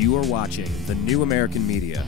You are watching the New American Media.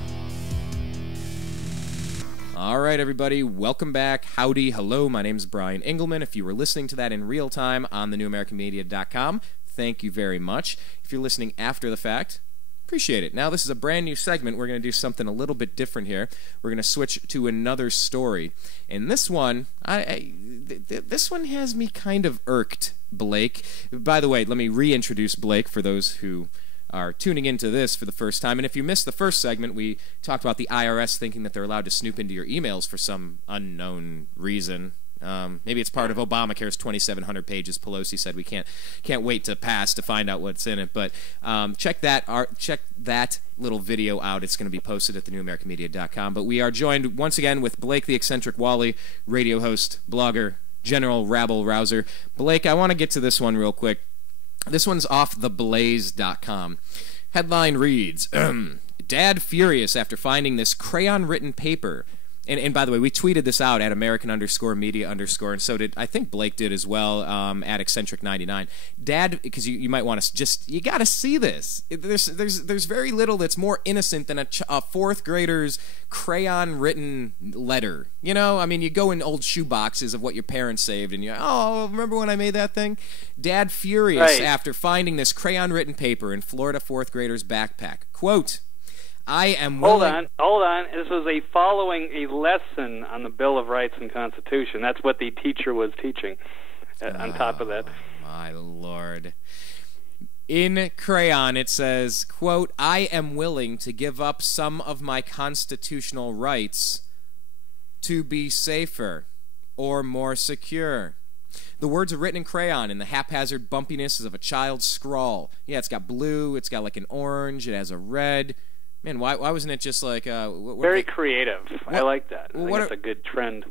All right, everybody, welcome back. Howdy, hello, my name's Brian Engelman. If you were listening to that in real time on thenewamericanmedia.com, thank you very much. If you're listening after the fact, appreciate it. Now, this is a brand new segment. We're going to do something a little bit different here. We're going to switch to another story. And this one, this one has me kind of irked, Blake. By the way, let me reintroduce Blake for those who are tuning into this for the first time. And if you missed the first segment, we talked about the I.R.S. thinking that they're allowed to snoop into your emails for some unknown reason. Maybe it's part of Obamacare's 2,700 pages. Pelosi said we can't wait to pass to find out what's in it. But check that little video out. It's going to be posted at thenewamericanmedia.com. But we are joined once again with Blake the Eccentric Wally, radio host, blogger, general rabble-rouser. Blake, I want to get to this one real quick. This one's off theblaze.com. Headline reads, Dad furious after finding this crayon-written paper. And by the way, we tweeted this out at American_media_, and so did, I think Blake did as well, at Eccentric99. Dad, because you might want to you got to see this. There's very little that's more innocent than a fourth grader's crayon-written letter. You know, I mean, you go in old shoe boxes of what your parents saved, and you're, oh, remember when I made that thing? Dad furious after finding this crayon-written paper in Florida fourth grader's backpack. Quote, I am willing... Hold on. This was following a lesson on the Bill of Rights and Constitution. That's what the teacher was teaching on top of that. My Lord. In crayon, it says, quote, I am willing to give up some of my constitutional rights to be safer or more secure. The words are written in crayon in the haphazard bumpiness of a child's scrawl. Yeah, it's got blue, it's got like an orange, it has a red... Man, why wasn't it just like... Very creative. I like that. I think it's a good trend.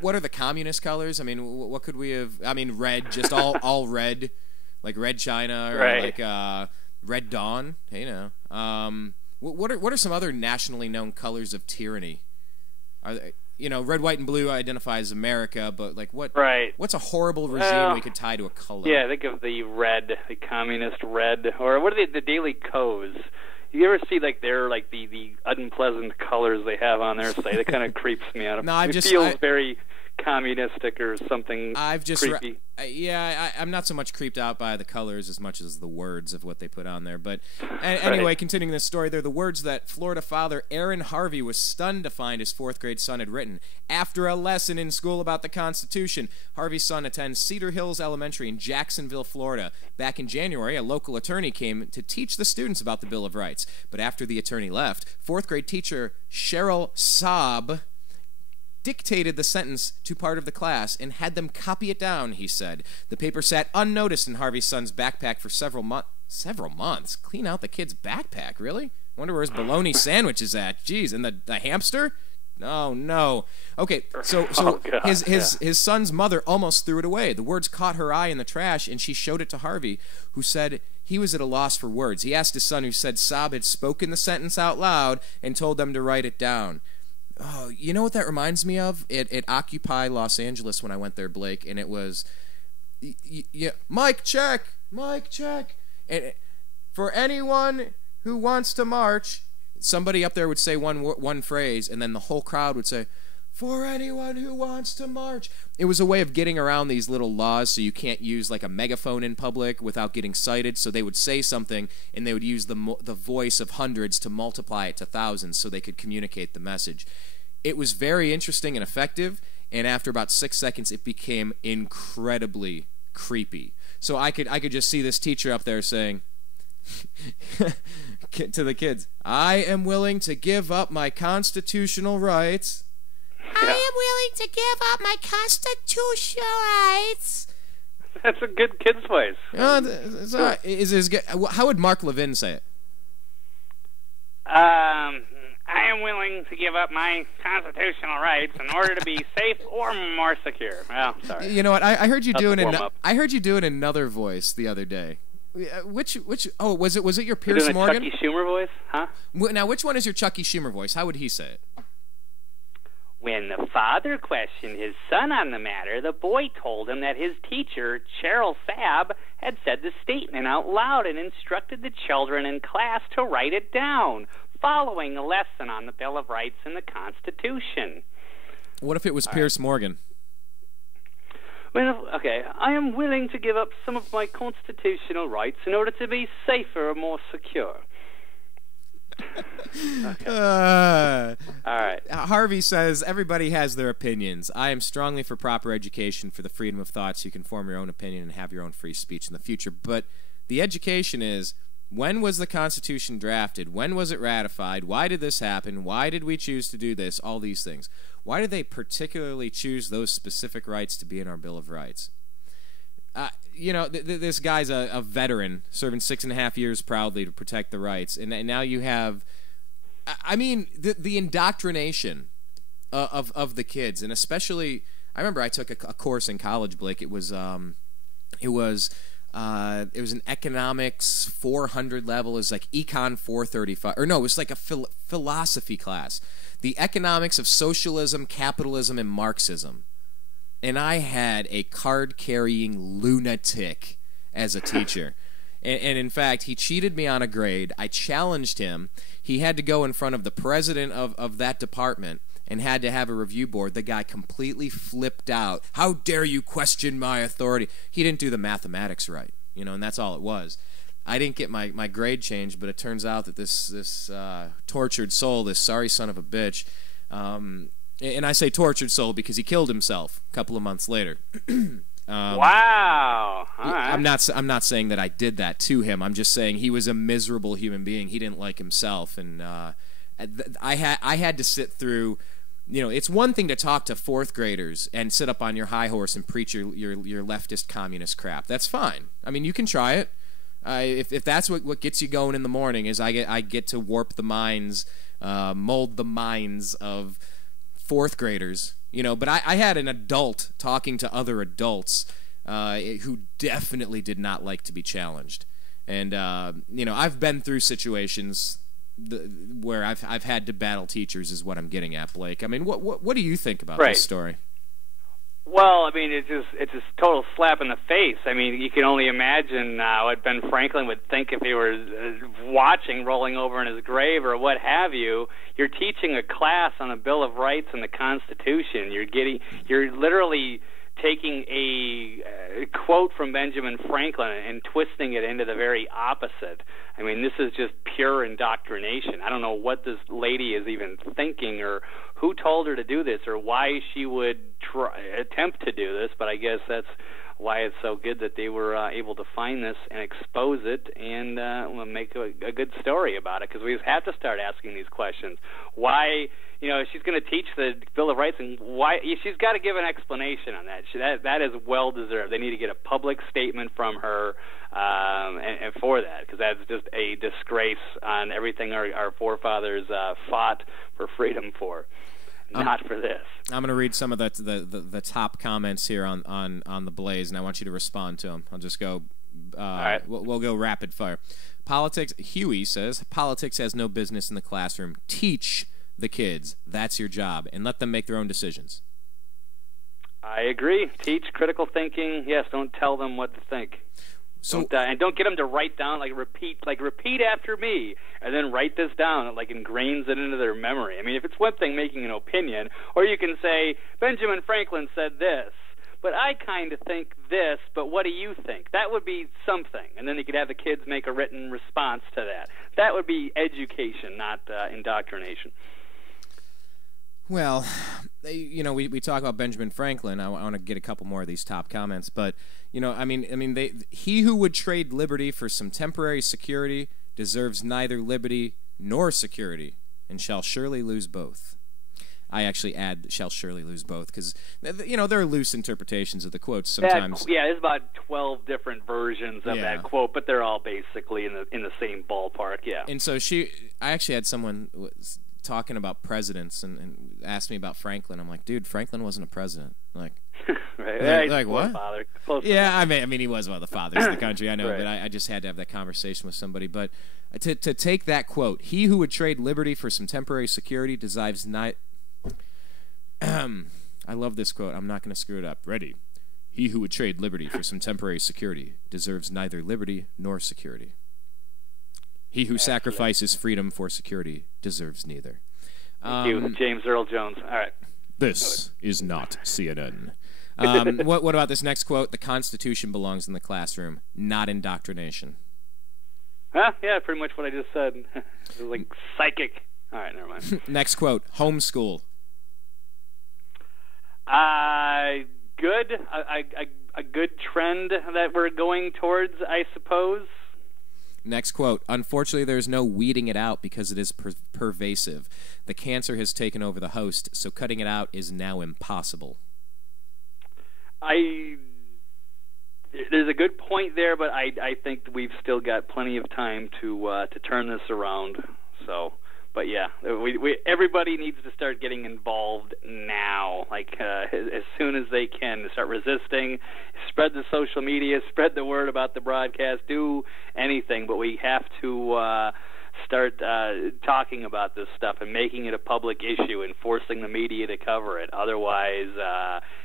What are the communist colors? I mean, what could we have... I mean, red, just all red, like Red China, or like Red Dawn. Hey, you know. What are some other nationally known colors of tyranny? Are they, red, white, and blue identify as America, but like what? Right. What's a horrible regime we could tie to a color? Yeah, think of the red, the communist red, or what are the Daily Co's? You ever see the unpleasant colors they have on their site? It kind of creeps me out. It feels very communistic or something creepy. I'm not so much creeped out by the colors as much as the words of what they put on there. But anyway, continuing this story, they're the words that Florida father Aaron Harvey was stunned to find his fourth grade son had written. After a lesson in school about the Constitution, Harvey's son attends Cedar Hills Elementary in Jacksonville, Florida. Back in January, a local attorney came to teach the students about the Bill of Rights. But after the attorney left, fourth grade teacher Cheryl Saab dictated the sentence to part of the class and had them copy it down, he said. The paper sat unnoticed in Harvey's son's backpack for several months. Several months? Clean out the kid's backpack, really? Wonder where his bologna sandwich is at. Jeez, and the hamster? Oh, no. Okay, so his son's mother almost threw it away. The words caught her eye in the trash, and she showed it to Harvey, who said he was at a loss for words. He asked his son, who said Saab had spoken the sentence out loud, and told them to write it down. Oh, you know what that reminds me of? At Occupy Los Angeles when I went there, Blake, and it was, Mike, check. And for anyone who wants to march, somebody up there would say one phrase, and then the whole crowd would say, for anyone who wants to march. It was a way of getting around these little laws, so you can't use like a megaphone in public without getting cited. So they would say something, and they would use the voice of hundreds to multiply it to thousands so they could communicate the message. It was very interesting and effective, and after about 6 seconds, it became incredibly creepy. So I could just see this teacher up there saying to the kids, I am willing to give up my constitutional rights. I am willing to give up my constitutional rights. That's a good kid's voice. How would Mark Levin say it? I am willing to give up my constitutional rights in order to be safe or more secure. Well, sorry. You know what? I heard you doing another voice the other day. Which? Oh, was it your Pierce Morgan? Chucky Schumer voice? Huh? Now, which one is your Chucky Schumer voice? How would he say it? When the father questioned his son on the matter, the boy told him that his teacher, Cheryl Fab, had said the statement out loud and instructed the children in class to write it down, following a lesson on the Bill of Rights and the Constitution. What if it was Pierce Morgan? Well, okay, I am willing to give up some of my constitutional rights in order to be safer or more secure. Okay. All right. Harvey says, everybody has their opinions. I am strongly for proper education, for the freedom of thought, so you can form your own opinion and have your own free speech in the future. But the education is, when was the Constitution drafted? When was it ratified? Why did this happen? Why did we choose to do this? All these things. Why did they particularly choose those specific rights to be in our Bill of Rights? You know, this guy's a veteran, serving 6.5 years proudly to protect the rights. And now you have, I mean, the indoctrination of the kids. And especially, I remember I took a course in college, Blake. It was an economics 400 level. It was like Econ 435. Or no, it was like a philosophy class. The economics of socialism, capitalism, and Marxism. And I had a card-carrying lunatic as a teacher. And in fact, he cheated me on a grade. I challenged him. He had to go in front of the president of that department and had to have a review board. The guy completely flipped out. How dare you question my authority? He didn't do the mathematics right, you know, and that's all it was. I didn't get my grade changed, but it turns out that this tortured soul, this sorry son of a bitch, and I say tortured soul because he killed himself a couple of months later. Wow! All right. I'm not saying that I did that to him. I'm just saying he was a miserable human being. He didn't like himself, and I had to sit through. You know, it's one thing to talk to fourth graders and sit up on your high horse and preach your leftist communist crap. That's fine. I mean, you can try it. If that's what gets you going in the morning, is I get to warp the minds, mold the minds of fourth graders, you know. But I had an adult talking to other adults who definitely did not like to be challenged, and you know, I've been through situations where I've had to battle teachers, is what I'm getting at, Blake. I mean, what do you think about this story? Well, I mean, it's just total slap in the face. I mean, you can only imagine what Ben Franklin would think if he were watching, rolling over in his grave or what have you. You're teaching a class on the Bill of Rights and the Constitution. You're literally taking a quote from Benjamin Franklin and twisting it into the very opposite. I mean, this is just pure indoctrination. I don't know what this lady is even thinking, or who told her to do this, or why she would attempt to do this, but I guess that's why it's so good that they were able to find this and expose it and make a good story about it, because we have to start asking these questions. Why, you know, she's going to teach the Bill of Rights, and why she's got to give an explanation on that. That is well deserved. They need to get a public statement from her and for that, because that's just a disgrace on everything our forefathers fought for freedom for. Not for this. I'm going to read some of the top comments here on the Blaze, and I want you to respond to them. I'll just go. All right. We'll go rapid fire. Politics. Huey says politics has no business in the classroom. Teach the kids. That's your job, and let them make their own decisions. I agree. Teach critical thinking. Yes. Don't tell them what to think. So, and don't get them to write down, repeat after me, and then write this down. It ingrains it into their memory. I mean, if it's one thing making an opinion, or you can say, Benjamin Franklin said this, but I kind of think this, but what do you think? That would be something. And then you could have the kids make a written response to that. That would be education, not indoctrination. Well, you know, we talk about Benjamin Franklin. I want to get a couple more of these top comments, but you know, I mean, he who would trade liberty for some temporary security deserves neither liberty nor security, and shall surely lose both. I actually add shall surely lose both because, you know, there are loose interpretations of the quotes sometimes. There's about 12 different versions of that quote, but they're all basically in the same ballpark. Yeah. And so I actually had someone talking about presidents and asked me about Franklin. I'm like, dude, Franklin wasn't a president. Like, right. like what? Yeah, I mean, he was one of the fathers of the country. I know, right. But I just had to have that conversation with somebody. But to take that quote, he who would trade liberty for some temporary security deserves I love this quote. I'm not going to screw it up. Ready? He who would trade liberty for some temporary security deserves neither liberty nor security. He who sacrifices freedom for security deserves neither. Thank you, James Earl Jones. All right. This is not CNN. What about this next quote? The Constitution belongs in the classroom, not indoctrination. Huh? Yeah, pretty much what I just said. It was like psychic. All right, never mind. Next quote, homeschool. Good. A good trend that we're going towards, I suppose. Next quote, unfortunately there's no weeding it out because it is pervasive. The cancer has taken over the host, so cutting it out is now impossible. There's a good point there, but I think we've still got plenty of time to turn this around. So, but yeah, everybody needs to start getting involved now, like as soon as they can, to start resisting, spread the social media, spread the word about the broadcast, do anything, but we have to start talking about this stuff and making it a public issue and forcing the media to cover it. Otherwise,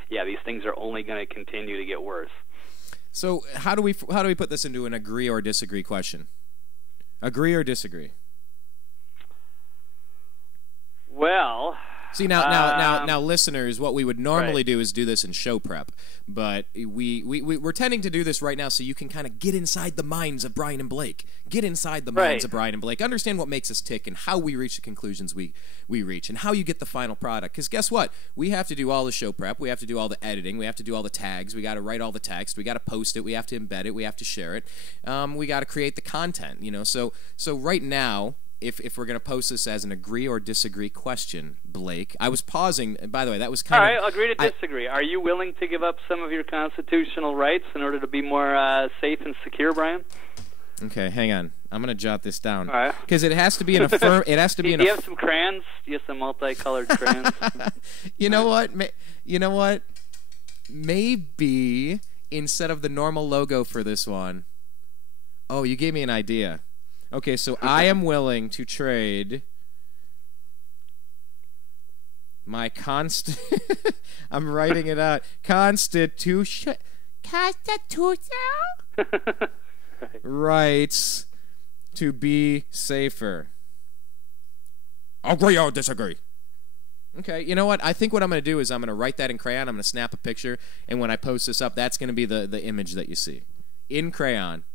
these things are only going to continue to get worse. So how do we put this into an agree or disagree question? Agree or disagree? Well, see now, listeners, what we would normally do is do this in show prep, but we're tending to do this right now so you can kind of get inside the minds of Brian and Blake, understand what makes us tick and how we reach the conclusions we reach and how you get the final product. Because guess what? We have to do all the show prep, we have to do all the editing, we have to do all the tags, we got to write all the text, we got to post it, we have to embed it, we have to share it, we got to create the content. So right now, if we're going to post this as an agree or disagree question, Blake, I was pausing. By the way, that was kind of... All right, agree to disagree. Are you willing to give up some of your constitutional rights in order to be more safe and secure, Brian? Okay, hang on. I'm going to jot this down. All right. Because it has to be in a firm... It has to be do you have some crayons? Do you have some multicolored crayons? You know what? Maybe instead of the normal logo for this one... Oh, you gave me an idea. Okay, so I am willing to trade my I'm writing it out. Constitution rights to be safer. Agree or disagree? Okay, you know what? I think what I'm going to do is I'm going to write that in crayon. I'm going to snap a picture, and when I post this up, that's going to be the image that you see in crayon.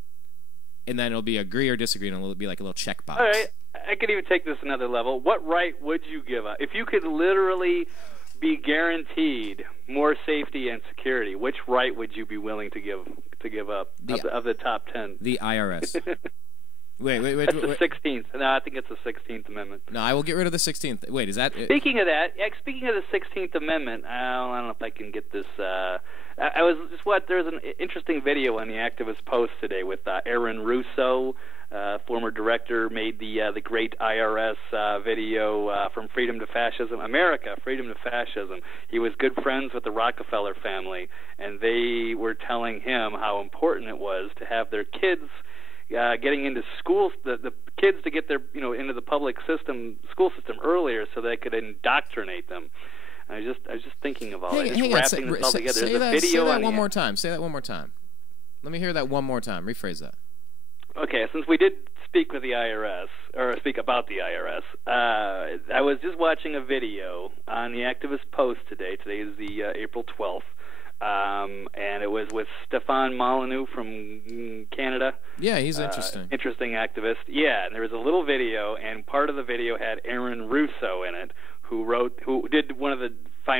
And then it'll be agree or disagree, and it'll be like a little checkbox. All right. I could even take this another level. What right would you give up? If you could literally be guaranteed more safety and security, which right would you be willing to give up of the top 10? The I.R.S. Wait. That's the 16th. No, I think it's the 16th Amendment. No, I will get rid of the 16th. Wait, is that... Speaking of the 16th Amendment, I don't know if I can get this... I was just there's an interesting video on the Activist Post today with Aaron Russo, former director, made the great I.R.S. video from Freedom to Fascism, America, Freedom to Fascism. He was good friends with the Rockefeller family, and they were telling him how important it was to have their kids getting into schools, the kids to get their into the public school system earlier, so they could indoctrinate them. I was just thinking of all that. Hang on, say that one more time. Say that one more time. Let me hear that one more time. Rephrase that. Okay, since we did speak with the I.R.S. or speak about the I.R.S., I was just watching a video on the Activist Post today. Today is the April 12th. And it was with Stefan Molyneux from Canada. Yeah, he's interesting. Interesting activist. Yeah, and there was a little video, and part of the video had Aaron Russo in it, who did one of the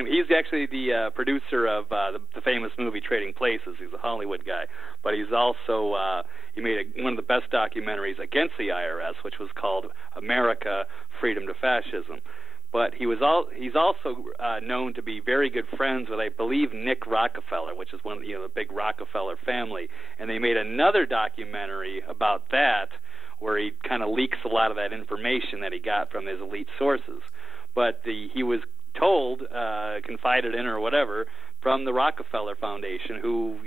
he's actually the producer of the famous movie Trading Places. He's a Hollywood guy, but he's also he made one of the best documentaries against the I.R.S., which was called America, Freedom to Fascism. But he's also known to be very good friends with, I believe, Nick Rockefeller, which is one of the big Rockefeller family. And they made another documentary about that, where he kind of leaks a lot of that information that he got from his elite sources. But he was told, confided in or whatever, from the Rockefeller Foundation, who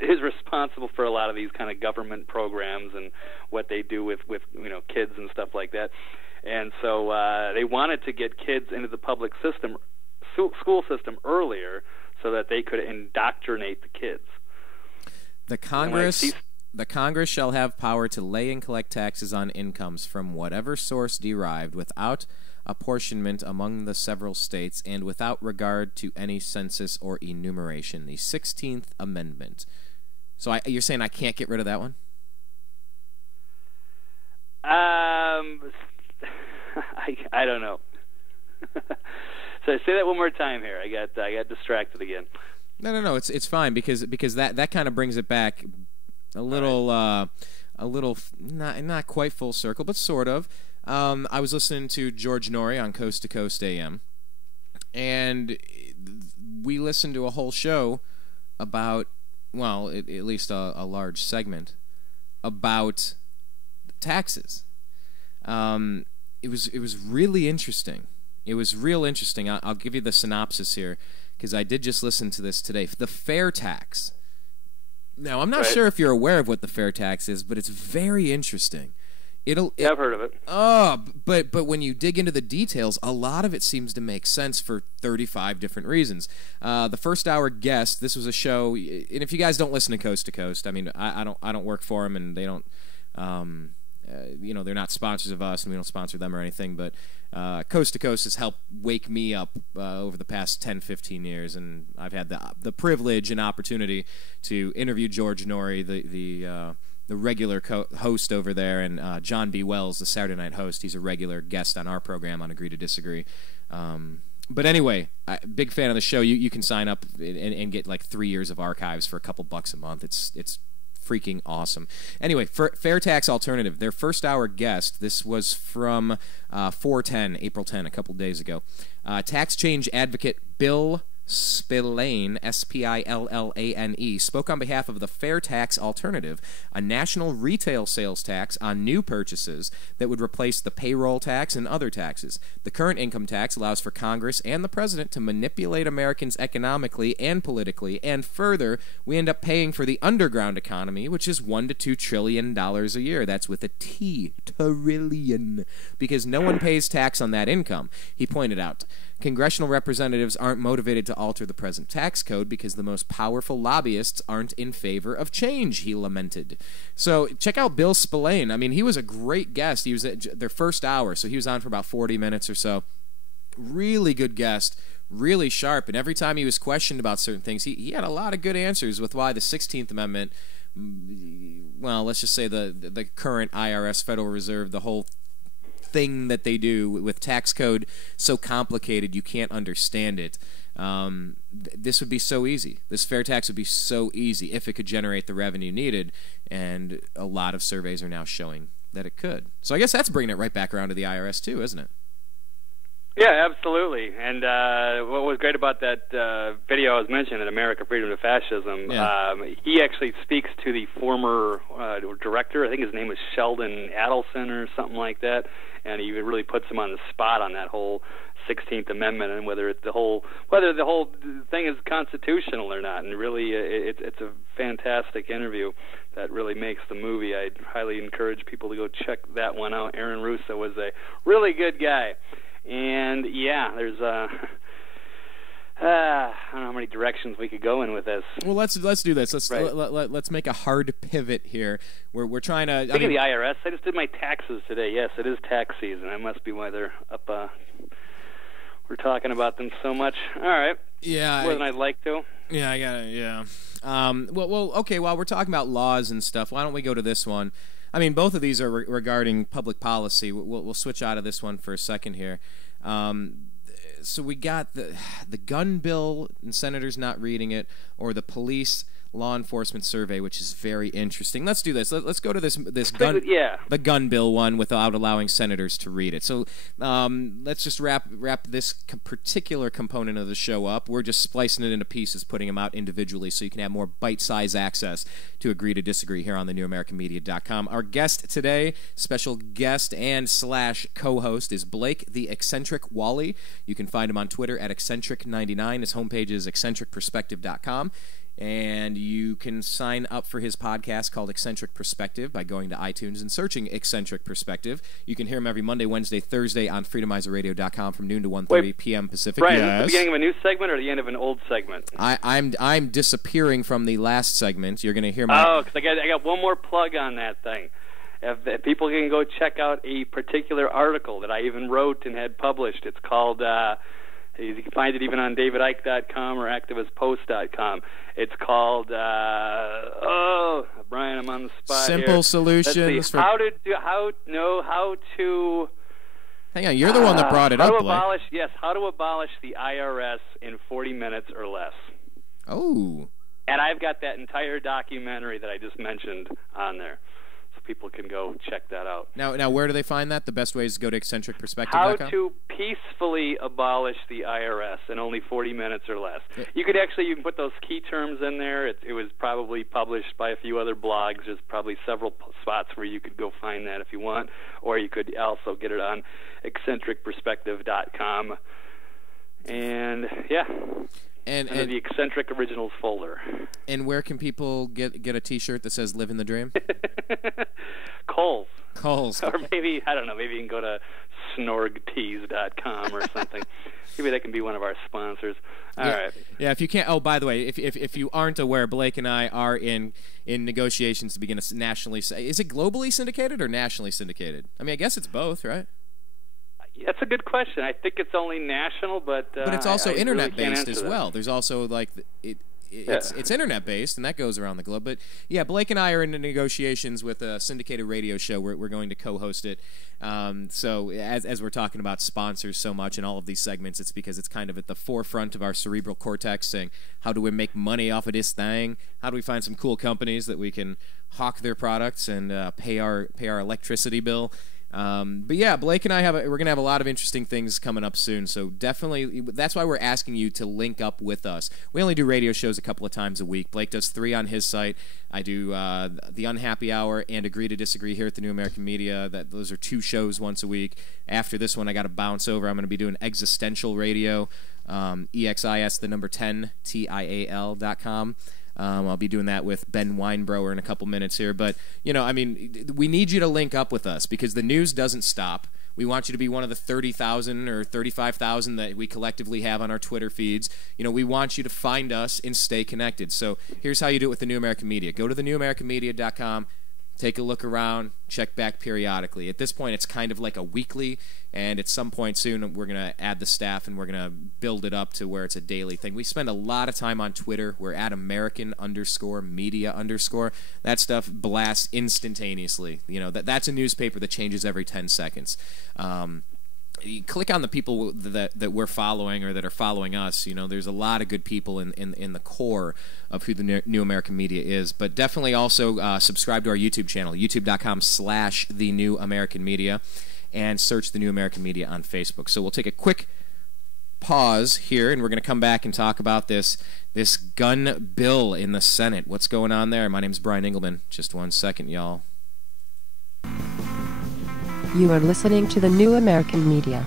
is responsible for a lot of these kind of government programs and what they do with kids and stuff like that. And so they wanted to get kids into the public system, school system earlier, so that they could indoctrinate the kids. The Congress shall have power to lay and collect taxes on incomes from whatever source derived, without apportionment among the several states, and without regard to any census or enumeration. The 16th Amendment. So you're saying I can't get rid of that one? I don't know. So say that one more time here. I got distracted again. No. It's fine because that kind of brings it back a little not quite full circle, but sort of. I was listening to George Norrie on Coast to Coast AM, and we listened to a whole show about, well, at least a large segment about taxes. It was really interesting. It was real interesting. I'll give you the synopsis here, because I did just listen to this today. The fair tax. Now, I'm not sure if you're aware of what the fair tax is, but it's very interesting. I've heard of it. But when you dig into the details, a lot of it seems to make sense for 35 different reasons. The first hour guest, this was a show, and if you guys don't listen to Coast, I mean, I don't work for them, and they don't, they're not sponsors of us, and we don't sponsor them or anything, but Coast to Coast has helped wake me up over the past 10, 15 years, and I've had the privilege and opportunity to interview George Norrie, the regular host over there, and John B. Wells, the Saturday night host. He's a regular guest on our program on Agree to Disagree. But anyway, big fan of the show. You can sign up and get like 3 years of archives for a couple bucks a month. It's freaking awesome. Anyway, Fair Tax Alternative, their first hour guest, this was from 4/10, April 10, a couple days ago. Tax change advocate Bill Spillane, Spillane, spoke on behalf of the Fair Tax Alternative, a national retail sales tax on new purchases that would replace the payroll tax and other taxes. The current income tax allows for Congress and the President to manipulate Americans economically and politically, and further, we end up paying for the underground economy, which is $1 to $2 trillion a year. That's with a T, trillion, because no one pays tax on that income, he pointed out. Congressional representatives aren't motivated to alter the present tax code because the most powerful lobbyists aren't in favor of change, he lamented. So check out Bill Spillane. I mean, he was a great guest. He was at their first hour, so he was on for about 40 minutes or so. Really good guest, really sharp, and every time he was questioned about certain things, he had a lot of good answers with why the 16th Amendment, well, let's just say the current I.R.S. Federal Reserve, the whole thing that they do with tax code so complicated you can't understand it. This would be so easy. This fair tax would be so easy if it could generate the revenue needed, and a lot of surveys are now showing that it could. So I guess that's bringing it right back around to the IRS too, isn't it? Yeah, absolutely. And what was great about that video I was mentioning, America, Freedom to Fascism, he actually speaks to the former director. I think his name was Sheldon Adelson or something like that, and he really puts him on the spot on that whole 16th Amendment and whether the whole thing is constitutional or not. And really, it's a fantastic interview that really makes the movie. I'd highly encourage people to go check that one out. Aaron Russo was a really good guy. And yeah, there's I don't know how many directions we could go in with this. Well, let's do this. Let's make a hard pivot here. We're trying to. Speaking of the IRS, I just did my taxes today. Yes, it is tax season. That must be why they're up. We're talking about them so much. All right. Yeah. More than I'd like to. Yeah, I got it. Yeah. Well, okay. While we're talking about laws and stuff, why don't we go to this one? I mean, both of these are regarding public policy. We'll switch out of this one for a second here. So we got the gun bill and senators not reading it, or the police law enforcement survey, which is very interesting. Let's do this. Let's go to this the gun bill one without allowing senators to read it. So let's just wrap this particular component of the show up. We're just splicing it into pieces, putting them out individually, so you can have more bite-sized access to Agree to Disagree here on the newamericanmedia.com. Our guest today, special guest and / co-host, is Blake the Eccentric Wally. You can find him on Twitter at eccentric99. His homepage is eccentricperspective.com. And you can sign up for his podcast called Eccentric Perspective by going to iTunes and searching Eccentric Perspective. You can hear him every Monday, Wednesday, Thursday on freedomizerradio.com from noon to 1:30 p.m. Pacific. Brian, is this the beginning of a new segment or the end of an old segment? I'm disappearing from the last segment. You're going to hear my... Oh, because I got one more plug on that thing. If people can go check out a particular article that I even wrote and had published. It's called... you can find it even on davidike.com or activistpost.com. It's called, Brian, I'm on the spot Simple here. Solutions. For... How to... Hang on, you're the one that brought it up, Blake. Yes, how to abolish the I.R.S. in 40 minutes or less. Oh. And I've got that entire documentary that I just mentioned on there. People can go check that out. Now, where do they find that? The best way is to go to eccentricperspective.com? How to peacefully abolish the I.R.S. in only 40 minutes or less. Yeah. You can put those key terms in there. It was probably published by a few other blogs. There's probably several spots where you could go find that if you want, or you could also get it on eccentricperspective.com. And yeah. And the Eccentric Originals folder. And where can people get a T-shirt that says "Live in the Dream"? Kohl's. Or maybe, I don't know, maybe you can go to snorgtees.com or something. Maybe that can be one of our sponsors. All right. Yeah, if you can't... Oh, by the way, if you aren't aware, Blake and I are in negotiations to begin a nationally... Is it globally syndicated or nationally syndicated? I mean, I guess it's both, right? That's a good question. I think it's only national, but it's also internet-based really as well. There's also like it's internet-based, and that goes around the globe. But yeah, Blake and I are in negotiations with a syndicated radio show. We're going to co-host it. So as we're talking about sponsors so much in all of these segments, it's because it's kind of at the forefront of our cerebral cortex, saying how do we make money off of this thing? How do we find some cool companies that we can hawk their products and pay our electricity bill? But yeah, Blake and I we're gonna have a lot of interesting things coming up soon. So definitely, that's why we're asking you to link up with us. We only do radio shows a couple of times a week. Blake does 3 on his site. I do the Unhappy Hour and Agree to Disagree here at the New American Media. Those are 2 shows once a week. After this one, I got to bounce over. I'm going to be doing Existential Radio, EXIS the number 10 TIAL.com. I'll be doing that with Ben Weinbrower in a couple minutes here. But, I mean, we need you to link up with us because the news doesn't stop. We want you to be one of the 30,000 or 35,000 that we collectively have on our Twitter feeds. We want you to find us and stay connected. So here's how you do it with the New American Media. Go to thenewamericanmedia.com. Take a look around, check back periodically. At this point, it's kind of like a weekly, and at some point soon, we're going to add the staff, and we're going to build it up to where it's a daily thing. We spend a lot of time on Twitter. We're at American_media_. That stuff blasts instantaneously. That's a newspaper that changes every 10 seconds. You click on the people that we're following or that are following us. There's a lot of good people in the core of who the New American Media is. But definitely also subscribe to our YouTube channel, youtube.com/The New American Media, and search The New American Media on Facebook. So we'll take a quick pause here, and we're going to come back and talk about this gun bill in the Senate. What's going on there? My name's Brian Engelman. Just 1 second, y'all. You are listening to the New American Media.